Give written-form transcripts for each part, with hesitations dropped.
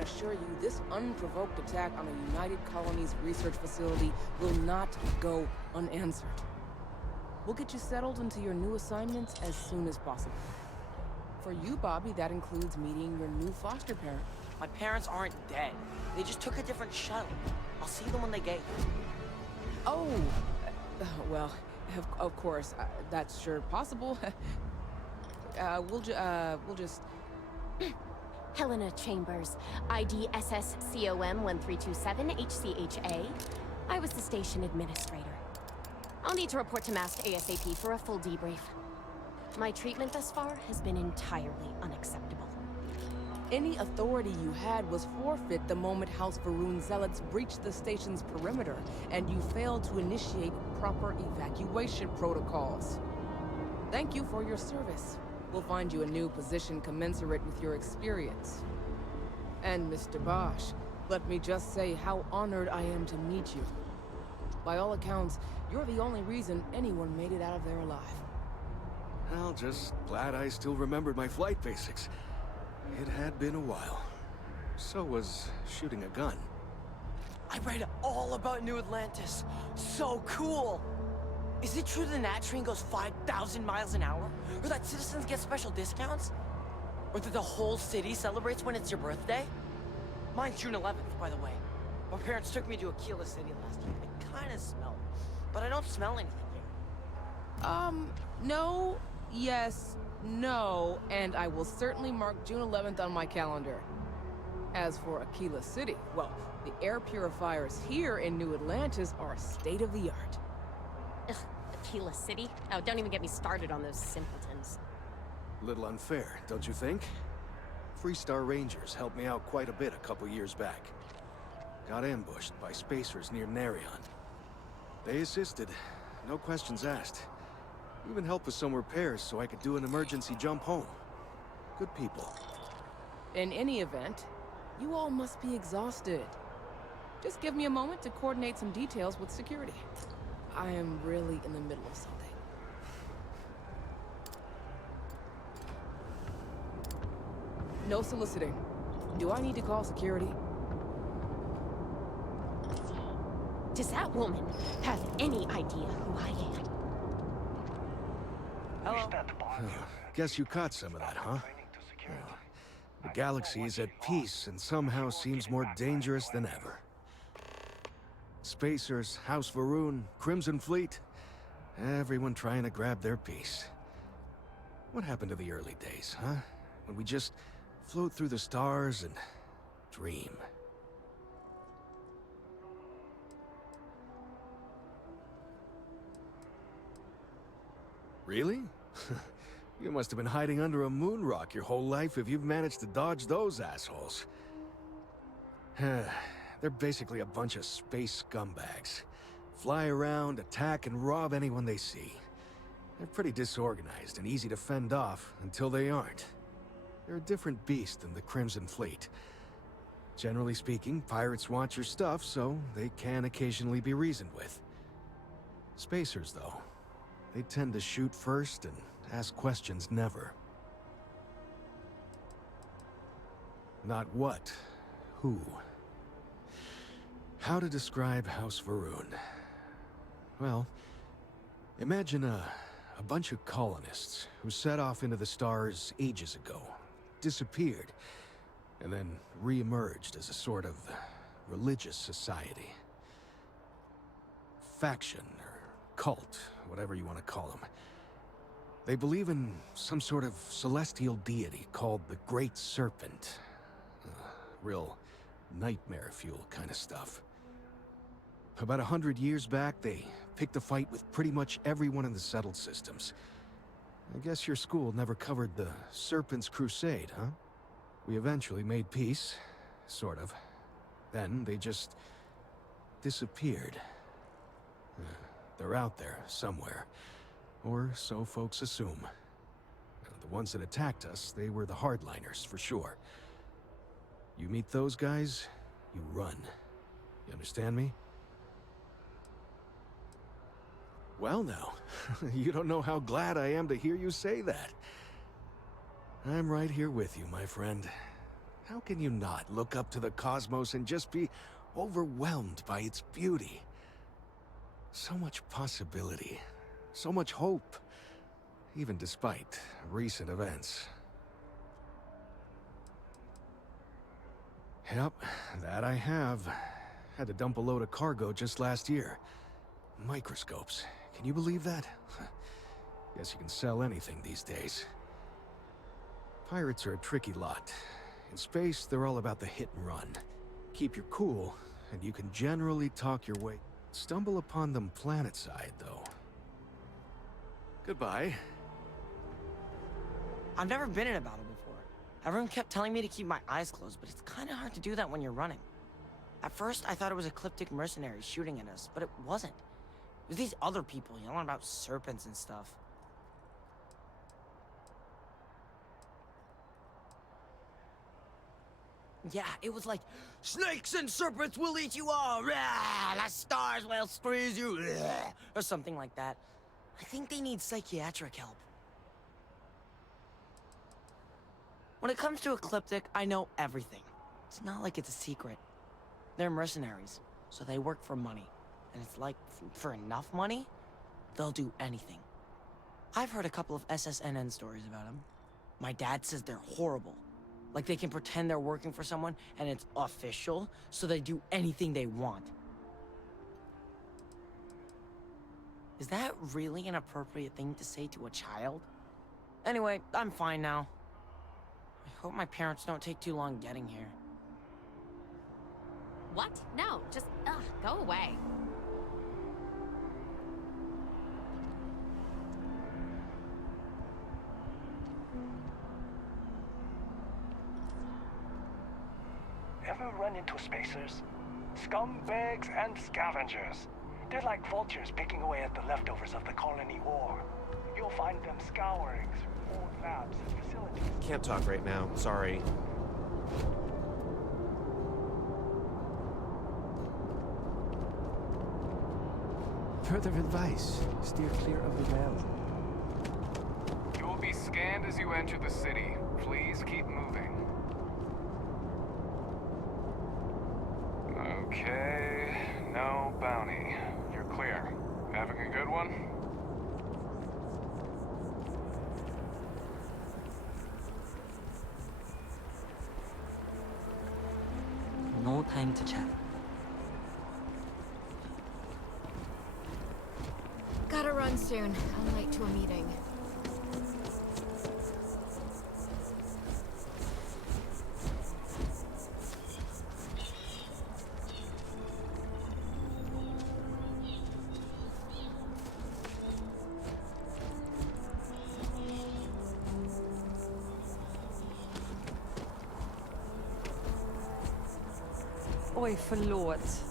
assure you this unprovoked attack on a United Colonies research facility will not go unanswered. We'll get you settled into your new assignments as soon as possible. For you, Bobby, that includes meeting your new foster parent. My parents aren't dead. They just took a different shuttle. I'll see them when they get here. Oh, well, of course, that's sure possible. We'll just... Helena Chambers, ID SSCOM 1327 HCHA. I was the station administrator. I'll need to report to Mast ASAP for a full debrief. My treatment thus far has been entirely unacceptable. Any authority you had was forfeit the moment House Varun zealots breached the station's perimeter, and you failed to initiate proper evacuation protocols. Thank you for your service. We'll find you a new position commensurate with your experience. And Mr. Bosch, let me just say how honored I am to meet you. By all accounts, you're the only reason anyone made it out of there alive. Well, just glad I still remembered my flight basics. It had been a while. So was shooting a gun. I read all about New Atlantis. So cool! Is it true the Nat train goes 5,000 miles an hour? Or that citizens get special discounts? Or that the whole city celebrates when it's your birthday? Mine's June 11th, by the way. My parents took me to Aquila City last week. I kinda smell it, but I don't smell anything here. No, yes, no, and I will certainly mark June 11th on my calendar. As for Aquila City, well, the air purifiers here in New Atlantis are state-of-the-art. Ugh, Aquila City? Oh, don't even get me started on those simpletons. Little unfair, don't you think? Freestar Rangers helped me out quite a bit a couple years back. Got ambushed by spacers near Narion. They assisted, no questions asked. Even helped with some repairs so I could do an emergency jump home. Good people. In any event, you all must be exhausted. Just give me a moment to coordinate some details with security. I am really in the middle of something. No soliciting. Do I need to call security? Does that woman have any idea who I am? Hello? Guess you caught some of that, huh? The galaxy is at peace and somehow seems more dangerous than ever. Spacers, House Varun, Crimson Fleet, everyone trying to grab their piece. What happened to the early days, huh? When we just float through the stars and dream. Really? You must have been hiding under a moon rock your whole life if you've managed to dodge those assholes. They're basically a bunch of space scumbags. Fly around, attack, and rob anyone they see. They're pretty disorganized and easy to fend off until they aren't. They're a different beast than the Crimson Fleet. Generally speaking, pirates want your stuff, so they can occasionally be reasoned with. Spacers, though, they tend to shoot first and ask questions never. Not what, who. How to describe House Varun? Well, imagine a bunch of colonists who set off into the stars ages ago, disappeared, and then re-emerged as a sort of religious society. Faction, or cult, whatever you want to call them. They believe in some sort of celestial deity called the Great Serpent. Real nightmare fuel kind of stuff. About 100 years back, they picked a fight with pretty much everyone in the settled systems. I guess your school never covered the Serpent's Crusade, huh? We eventually made peace, sort of. Then they just disappeared. They're out there, somewhere. Or so folks assume. The ones that attacked us, they were the hardliners, for sure. You meet those guys, you run. You understand me? Well now, you don't know how glad I am to hear you say that. I'm right here with you, my friend. How can you not look up to the cosmos and just be overwhelmed by its beauty? So much possibility, so much hope, even despite recent events. Yep, that I have. Had to dump a load of cargo just last year. Microscopes. Can you believe that? Guess you can sell anything these days. Pirates are a tricky lot. In space, they're all about the hit and run. Keep your cool, and you can generally talk your way. Stumble upon them planetside, though. Goodbye. I've never been in a battle before. Everyone kept telling me to keep my eyes closed, but it's kind of hard to do that when you're running. At first, I thought it was ecliptic mercenaries shooting at us, but it wasn't. It was these other people yelling about serpents and stuff. Yeah, it was like, snakes and serpents will eat you all, rah, the stars will squeeze you, rah, or something like that. I think they need psychiatric help. When it comes to Ecliptic, I know everything. It's not like it's a secret. They're mercenaries, so they work for money. And it's like, for enough money, they'll do anything. I've heard a couple of SSNN stories about them. My dad says they're horrible. Like they can pretend they're working for someone and it's official, so they do anything they want. Is that really an appropriate thing to say to a child? Anyway, I'm fine now. I hope my parents don't take too long getting here. What? No, just, go away. Ever run into spacers? Scumbags and scavengers. They're like vultures picking away at the leftovers of the colony war. You'll find them scouring through old labs and facilities. Can't talk right now, sorry. Further advice, steer clear of the well. You will be scanned as you enter the city. Please keep moving. Okay, no bounty. You're clear. Having a good one? No time to chat. Gotta run soon. I'm late to a meeting. Oj, förlåt.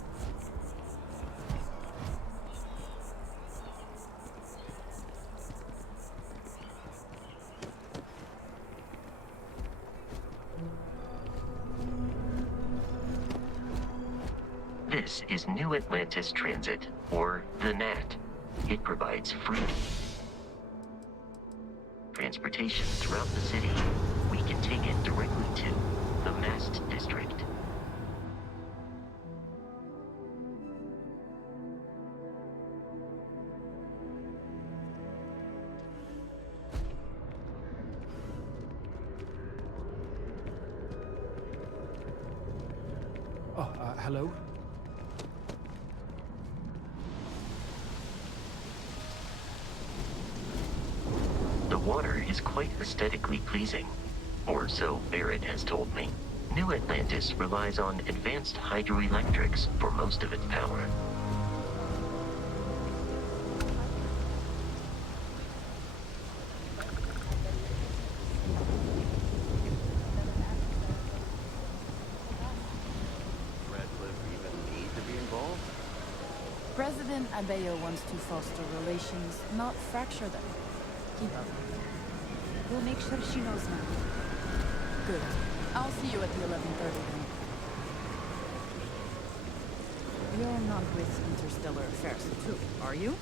This is New Atlantis Transit, or the NAT. It provides free transportation throughout the city. We can take it directly to the Mast District. Oh, hello? The water is quite aesthetically pleasing, or so Barrett has told me. New Atlantis relies on advanced hydroelectrics for most of its power. President Abeyo wants to foster relations, not fracture them. Keep up. We'll make sure she knows now. Good. I'll see you at the 11:30 then. You're not with Interstellar Affairs too, are you?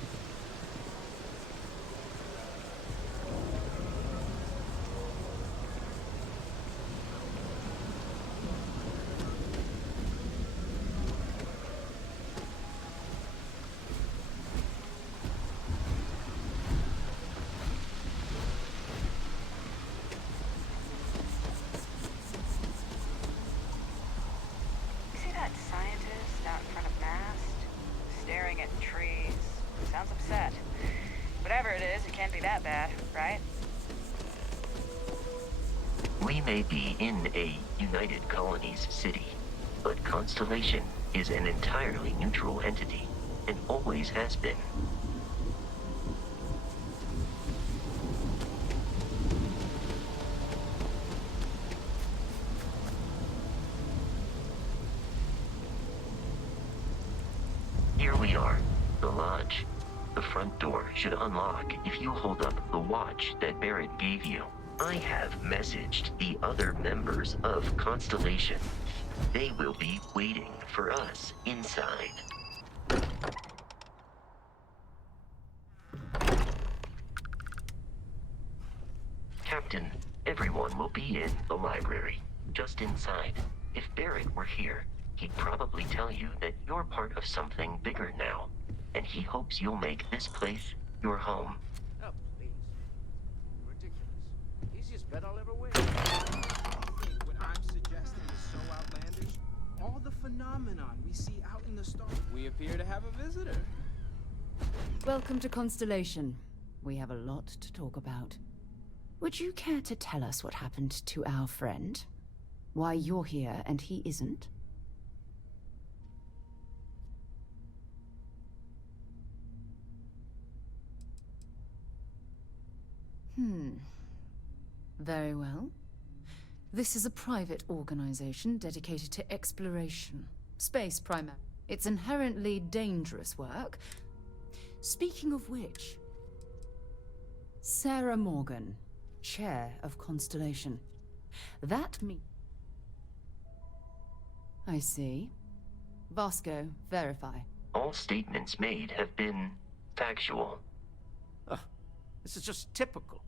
is, it can't be that bad, right? We may be in a United Colonies city, but Constellation is an entirely neutral entity, and always has been. Here we are, the lodge. The front door should unlock if you hold up the watch that Barrett gave you. I have messaged the other members of Constellation. They will be waiting for us inside. Captain, everyone will be in the library, just inside. If Barrett were here, he'd probably tell you that you're part of something bigger now, and he hopes you'll make this place your home. Oh, please. Ridiculous. Easiest bet I'll ever win. What I'm suggesting is so outlandish. All the phenomenon we see out in the stars. We appear to have a visitor. Welcome to Constellation. We have a lot to talk about. Would you care to tell us what happened to our friend? Why you're here and he isn't? Very well. This is a private organization dedicated to exploration. Space primarily. It's inherently dangerous work. Speaking of which, Sarah Morgan, chair of Constellation. That me. I see. Vasco, verify. All statements made have been factual. This is just typical.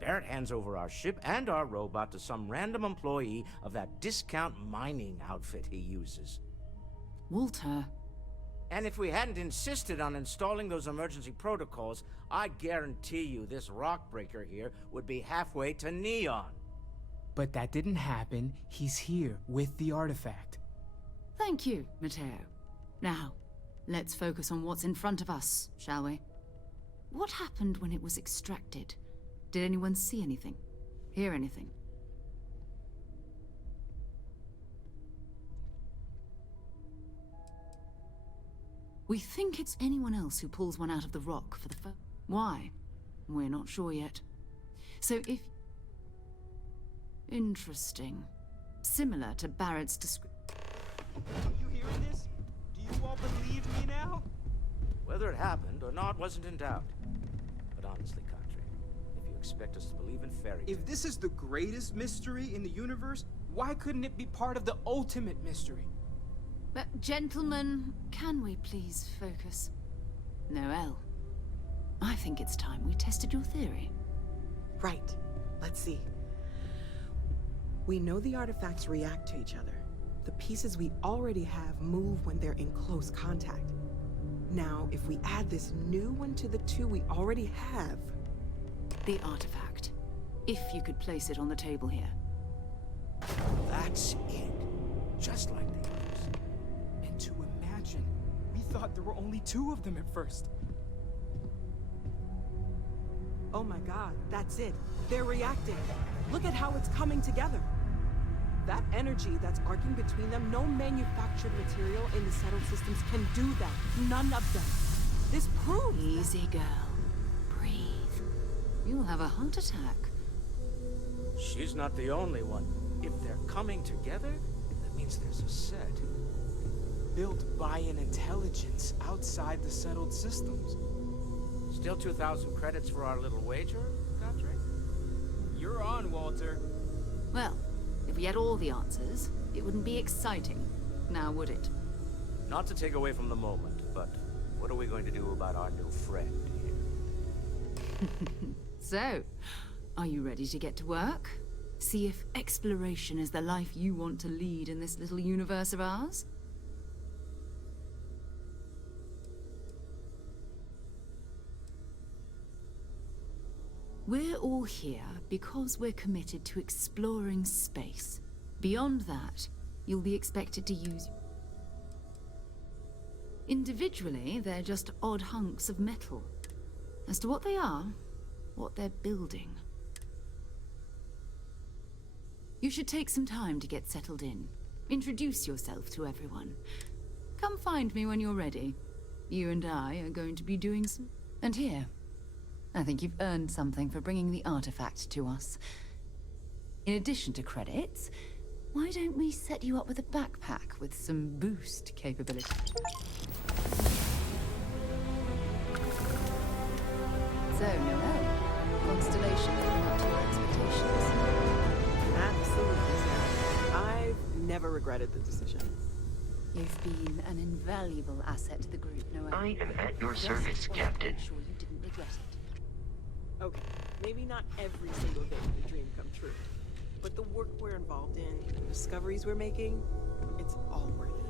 Barrett hands over our ship and our robot to some random employee of that discount mining outfit he uses. Walter. And if we hadn't insisted on installing those emergency protocols, I guarantee you this rock breaker here would be halfway to Neon. But that didn't happen. He's here with the artifact. Thank you, Matteo. Now, let's focus on what's in front of us, shall we? What happened when it was extracted? Did anyone see anything? Hear anything? We think it's anyone else who pulls one out of the rock for the first. Why? We're not sure yet. So if... Interesting. Similar to Barrett's description. Are you hearing this? Do you all believe me now? Whether it happened or not wasn't in doubt. But honestly, Country, if you expect us to believe in fairy tales... If this is the greatest mystery in the universe, why couldn't it be part of the ultimate mystery? But, gentlemen, can we please focus? Noelle, I think it's time we tested your theory. Right. Let's see. We know the artifacts react to each other. The pieces we already have move when they're in close contact. Now, if we add this new one to the two we already have... The artifact. If you could place it on the table here. That's it. Just like the others. And to imagine, we thought there were only 2 of them at first. Oh my god, that's it. They're reacting. Look at how it's coming together. That energy that's arcing between them, no manufactured material in the settled systems can do that. None of them. This proves... Easy, girl. Breathe. You'll have a heart attack. She's not the only one. If they're coming together, that means there's a set. Built by an intelligence outside the settled systems. Still 2,000 credits for our little wager, Country? You're on, Walter. Well, if we had all the answers, it wouldn't be exciting, now would it? Not to take away from the moment, but what are we going to do about our new friend here? So, are you ready to get to work? See if exploration is the life you want to lead in this little universe of ours? We're all here because we're committed to exploring space. Beyond that, you'll be expected to use... Individually, they're just odd hunks of metal. As to what they are, what they're building. You should take some time to get settled in. Introduce yourself to everyone. Come find me when you're ready. You and I are going to be doing some... And here, I think you've earned something for bringing the artifact to us. In addition to credits, why don't we set you up with a backpack with some boost capability? So, Noel, Constellation living up to your expectations? Absolutely, Sarah. I've never regretted the decision. You've been an invaluable asset to the group, Noel. I am at your service, Captain. I'm sure you didn't regret it. Okay, maybe not every single day did the dream come true. But the work we're involved in, the discoveries we're making, it's all worth it.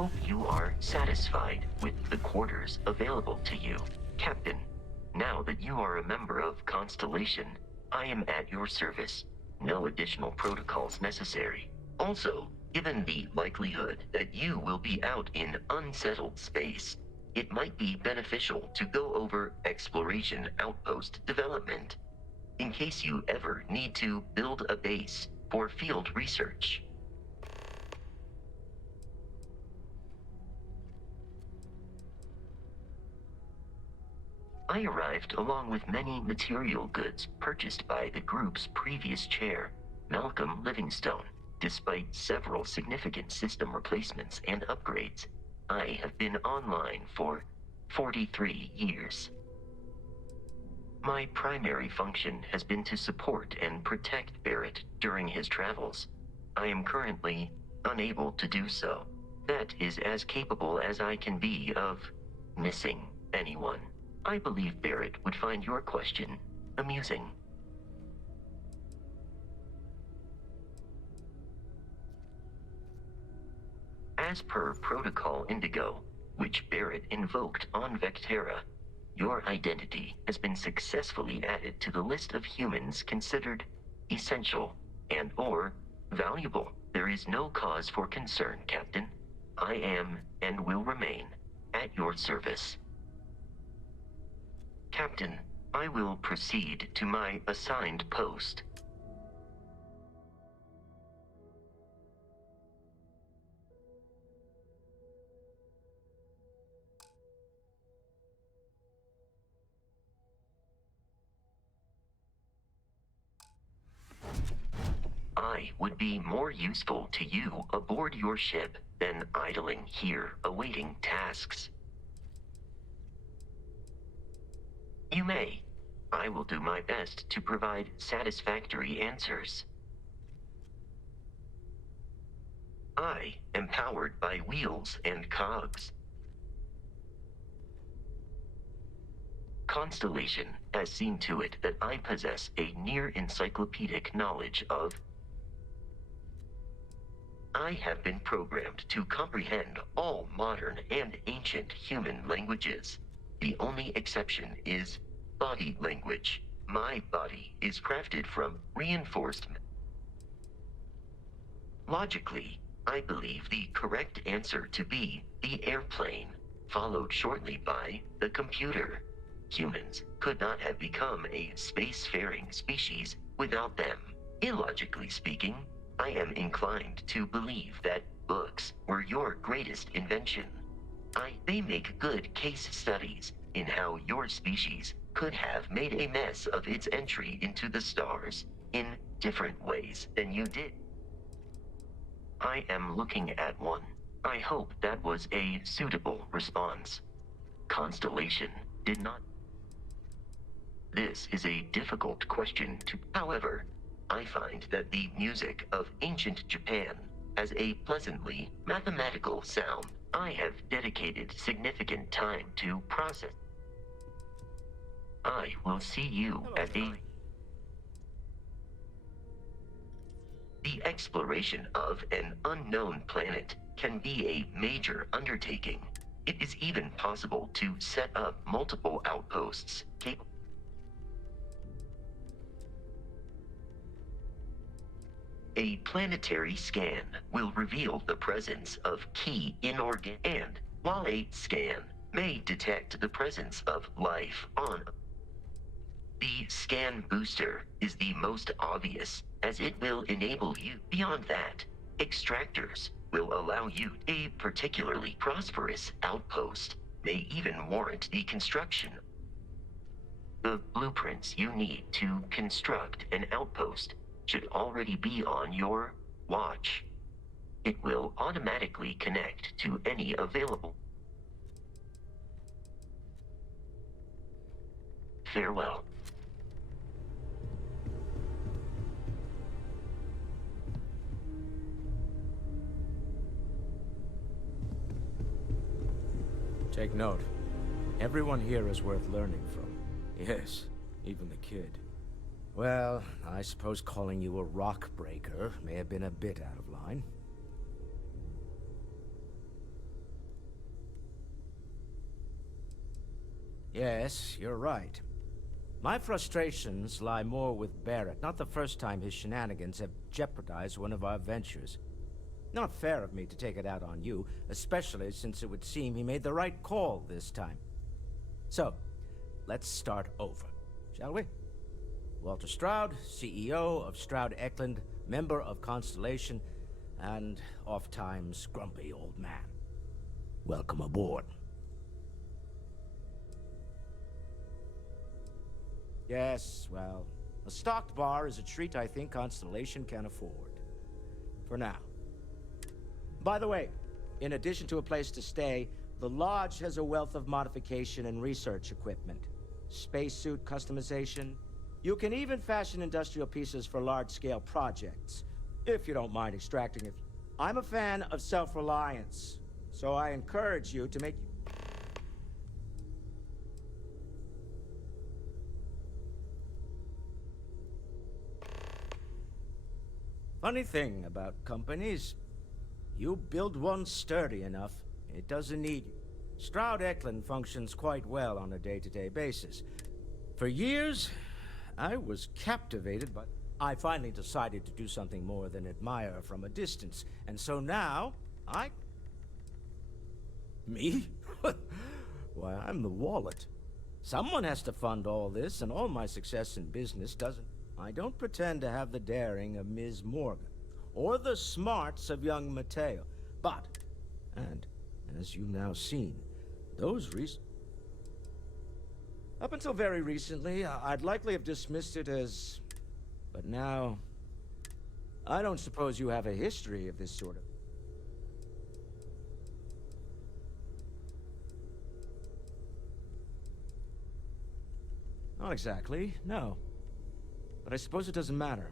hope you are satisfied with the quarters available to you, Captain. Now that you are a member of Constellation, I am at your service. No additional protocols necessary. Also, given the likelihood that you will be out in unsettled space, it might be beneficial to go over exploration outpost development, in case you ever need to build a base for field research. I arrived along with many material goods purchased by the group's previous chair, Malcolm Livingstone. Despite several significant system replacements and upgrades, I have been online for 43 years. My primary function has been to support and protect Barrett during his travels. I am currently unable to do so. That is as capable as I can be of missing anyone. I believe Barrett would find your question amusing. As per Protocol Indigo, which Barrett invoked on Vectera, your identity has been successfully added to the list of humans considered essential and/or valuable. There is no cause for concern, Captain. I am, and will remain, at your service. Captain, I will proceed to my assigned post. I would be more useful to you aboard your ship than idling here awaiting tasks. You may. I will do my best to provide satisfactory answers. I am powered by wheels and cogs. Constellation has seen to it that I possess a near-encyclopedic knowledge of. I have been programmed to comprehend all modern and ancient human languages. The only exception is body language. My body is crafted from reinforced. Logically, I believe the correct answer to be the airplane, followed shortly by the computer. Humans could not have become a spacefaring species without them. Illogically speaking, I am inclined to believe that books were your greatest invention. They make good case studies in how your species could have made a mess of its entry into the stars in different ways than you did. I am looking at one. I hope that was a suitable response. Constellation did not. This is a difficult question to. However, I find that the music of ancient Japan has a pleasantly mathematical sound. I have dedicated significant time to process. I will see you at a. The exploration of an unknown planet can be a major undertaking. It is even possible to set up multiple outposts capable. A planetary scan will reveal the presence of key inorganic, and while a scan may detect the presence of life on, the scan booster is the most obvious, as it will enable you. Beyond that, extractors will allow you. A particularly prosperous outpost may even warrant the construction. The blueprints you need to construct an outpost should already be on your watch. It will automatically connect to any available. Farewell. Take note. Everyone here is worth learning from. Yes, even the kid. Well, I suppose calling you a rock breaker may have been a bit out of line. Yes, you're right. My frustrations lie more with Barrett. Not the first time his shenanigans have jeopardized one of our ventures. Not fair of me to take it out on you, especially since it would seem he made the right call this time. So, let's start over, shall we? Walter Stroud, CEO of Stroud Eklund, member of Constellation, and oft-times grumpy old man. Welcome aboard. Yes, well, a stocked bar is a treat I think Constellation can afford. For now. By the way, in addition to a place to stay, the Lodge has a wealth of modification and research equipment. Spacesuit customization. You can even fashion industrial pieces for large-scale projects, if you don't mind extracting it. I'm a fan of self-reliance, so I encourage you to make... Funny thing about companies, you build one sturdy enough, it doesn't need you. Stroud Eklund functions quite well on a day-to-day basis. For years, I was captivated, but I finally decided to do something more than admire from a distance. And so now, Me? Why, I'm the wallet. Someone has to fund all this, and all my success in business doesn't. I don't pretend to have the daring of Ms. Morgan, or the smarts of young Mateo. But, and as you've now seen, up until very recently, I'd likely have dismissed it as... But now... I don't suppose you have a history of this sort of... Not exactly, no. But I suppose it doesn't matter.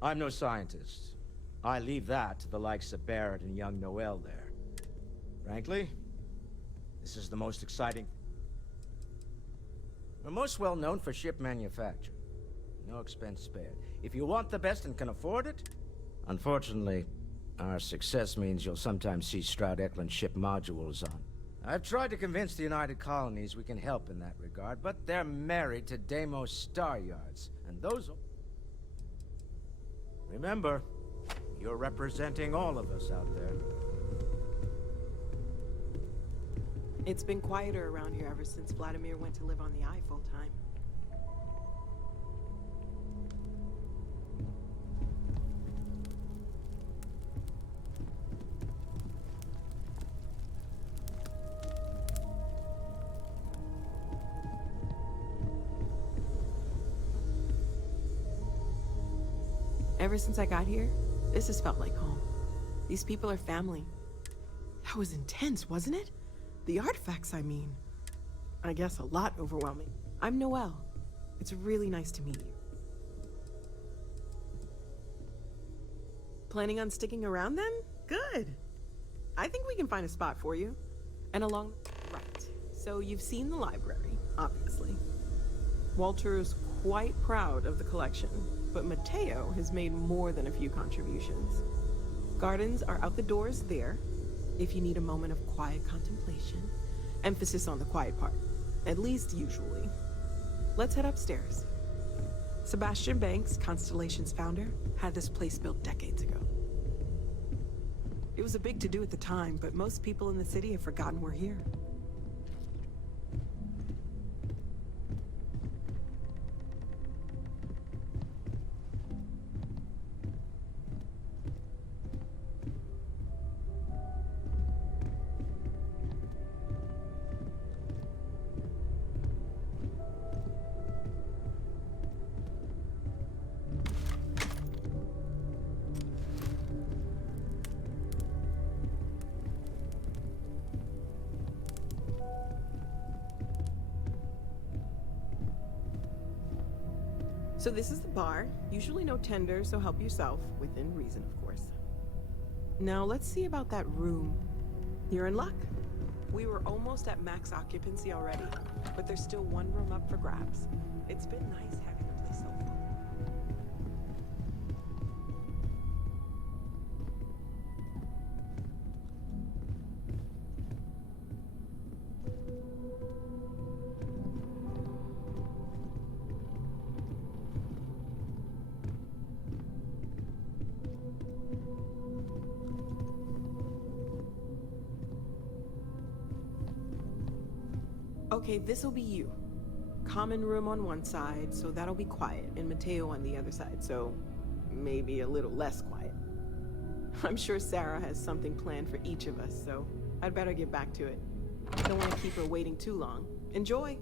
I'm no scientist. I leave that to the likes of Barrett and young Noel there. Frankly, this is the most exciting... We're most well known for ship manufacture. No expense spared. If you want the best and can afford it... Unfortunately, our success means you'll sometimes see Stroud Eklund ship modules on. I've tried to convince the United Colonies we can help in that regard, but they're married to Deimos Star Yards, and those... Remember, you're representing all of us out there. It's been quieter around here ever since Vladimir went to live on the Eye full-time. Ever since I got here, this has felt like home. These people are family. That was intense, wasn't it? The artifacts, I mean. I guess a lot overwhelming. I'm Noelle. It's really nice to meet you. Planning on sticking around then? Good. I think we can find a spot for you. And along... Right. So you've seen the library, obviously. Walter is quite proud of the collection, but Mateo has made more than a few contributions. Gardens are out the doors there, if you need a moment of quiet contemplation. Emphasis on the quiet part, at least usually. Let's head upstairs. Sebastian Banks, Constellation's founder, had this place built decades ago. It was a big to-do at the time, but most people in the city have forgotten we're here. So this is the bar. Usually no tender, so help yourself, within reason, of course. Now let's see about that room. You're in luck. We were almost at max occupancy already, but there's still one room up for grabs. It's been nice having the place so full. Okay, this'll be you. Common room on one side, so that'll be quiet, and Mateo on the other side, so maybe a little less quiet. I'm sure Sarah has something planned for each of us, so I'd better get back to it. Don't want to keep her waiting too long. Enjoy!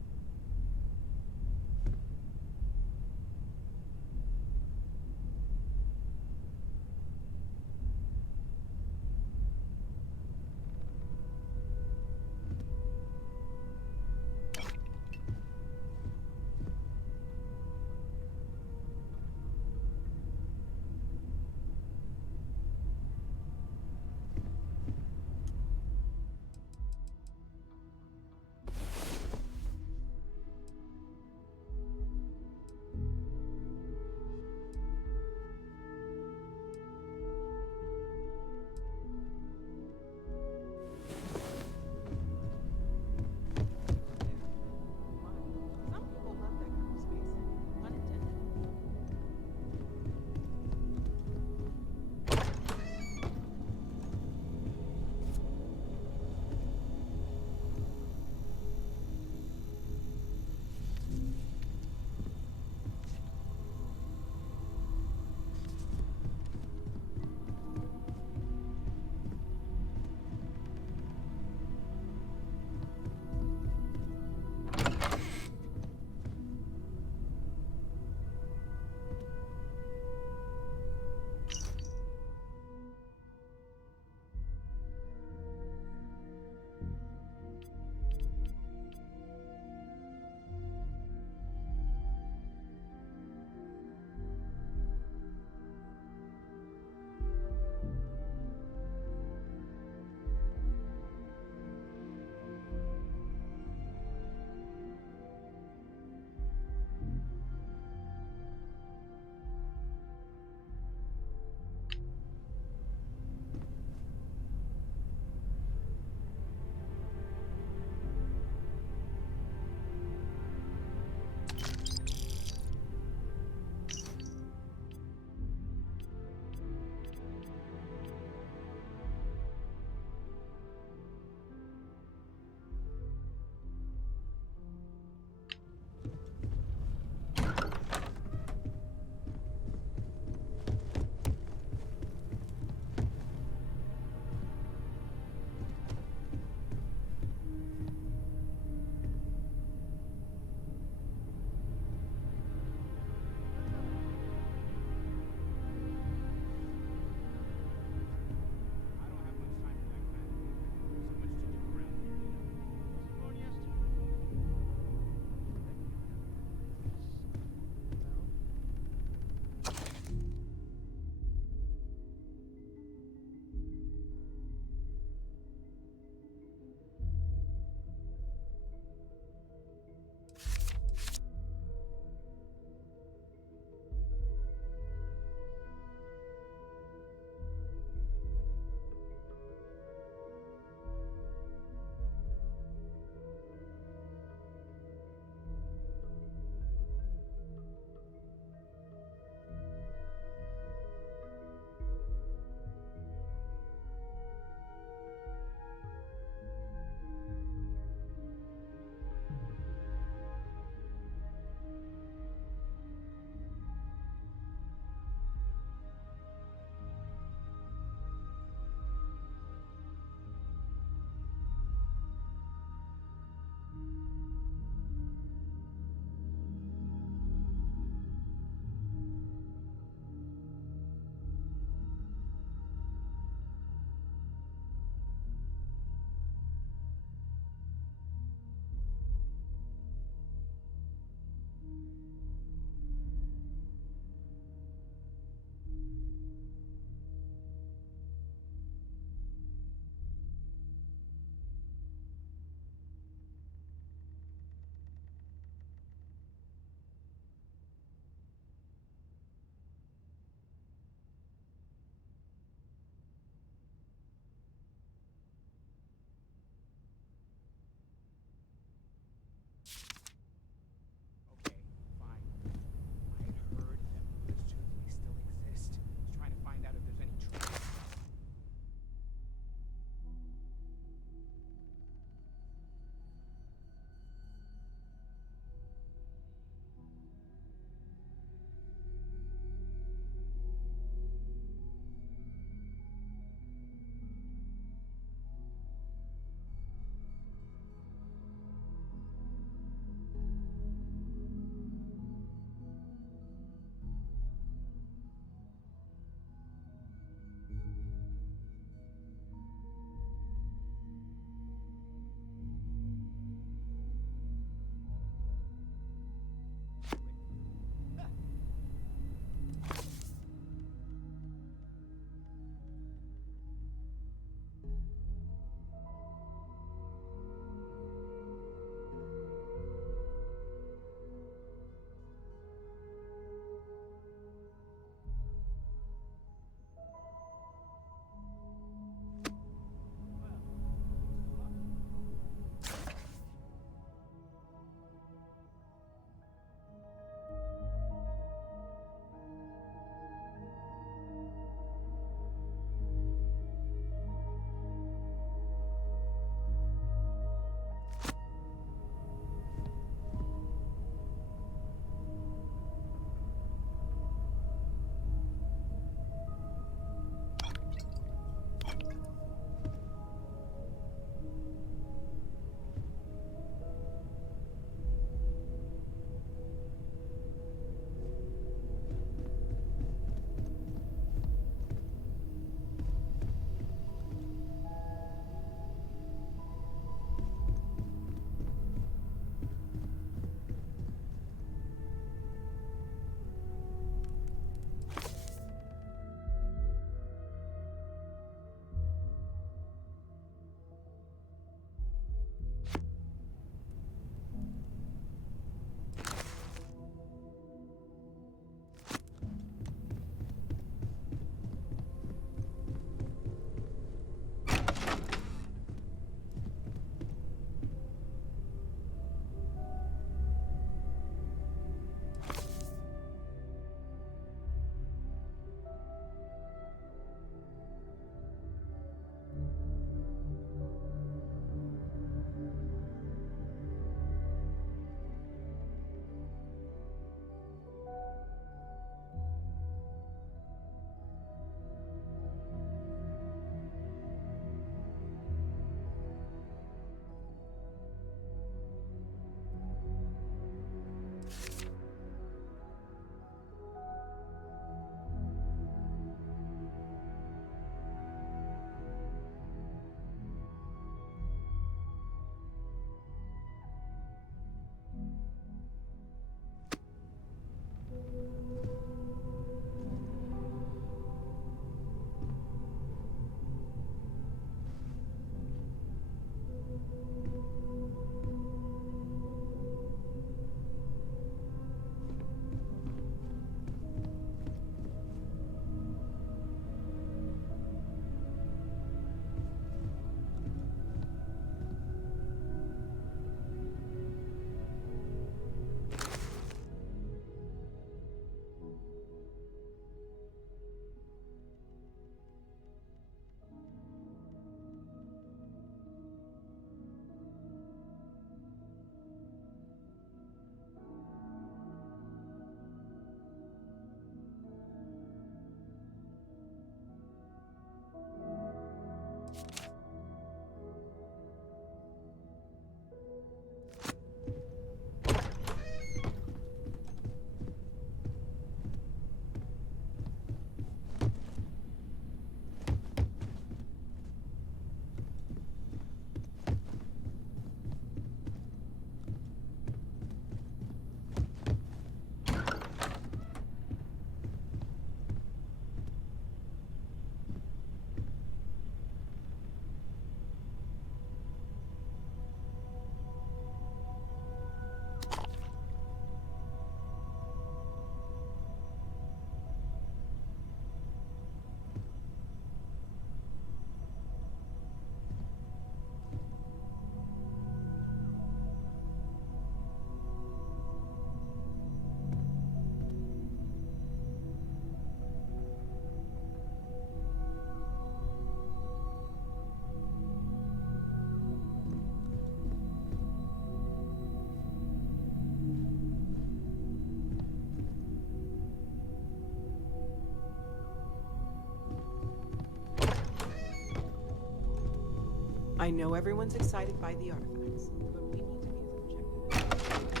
I know everyone's excited by the artifacts, but we need to be as objective.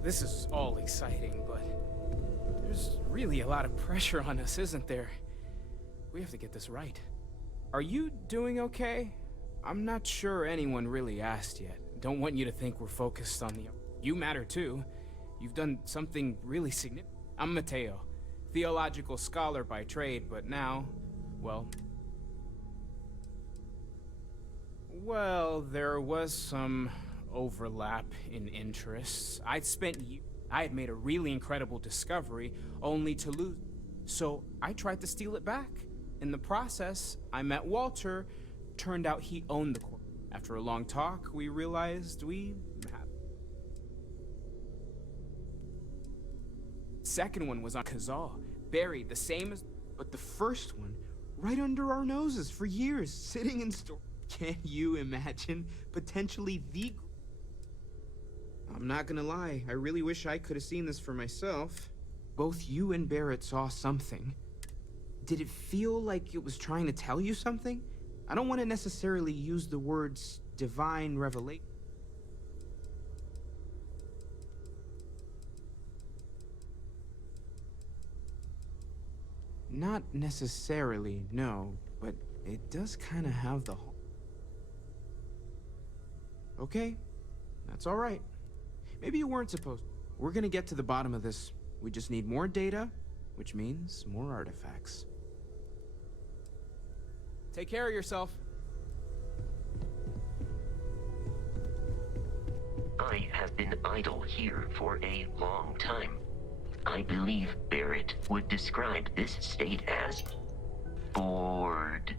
This is all exciting, but there's really a lot of pressure on us, isn't there? We have to get this right. Are you doing okay? I'm not sure anyone really asked yet. Don't want you to think we're focused on the... You matter too. You've done something really significant. I'm Mateo, theological scholar by trade, but now, well, there was some overlap in interests. I had made a really incredible discovery, only to lose. So I tried to steal it back. In the process, I met Walter. Turned out he owned the corp. After a long talk, we realized we had... Second one was on Kazal, buried the same as... But the first one, right under our noses for years, sitting in store. Can you imagine? Potentially the... I'm not gonna lie, I really wish I could have seen this for myself. Both you and Barrett saw something. Did it feel like it was trying to tell you something? I don't want to necessarily use the words divine revelation. Not necessarily, no, but it does kind of have the whole... Okay, that's all right. Maybe you weren't supposed to. We're gonna get to the bottom of this. We just need more data, which means more artifacts. Take care of yourself. I have been idle here for a long time. I believe Barrett would describe this state as bored.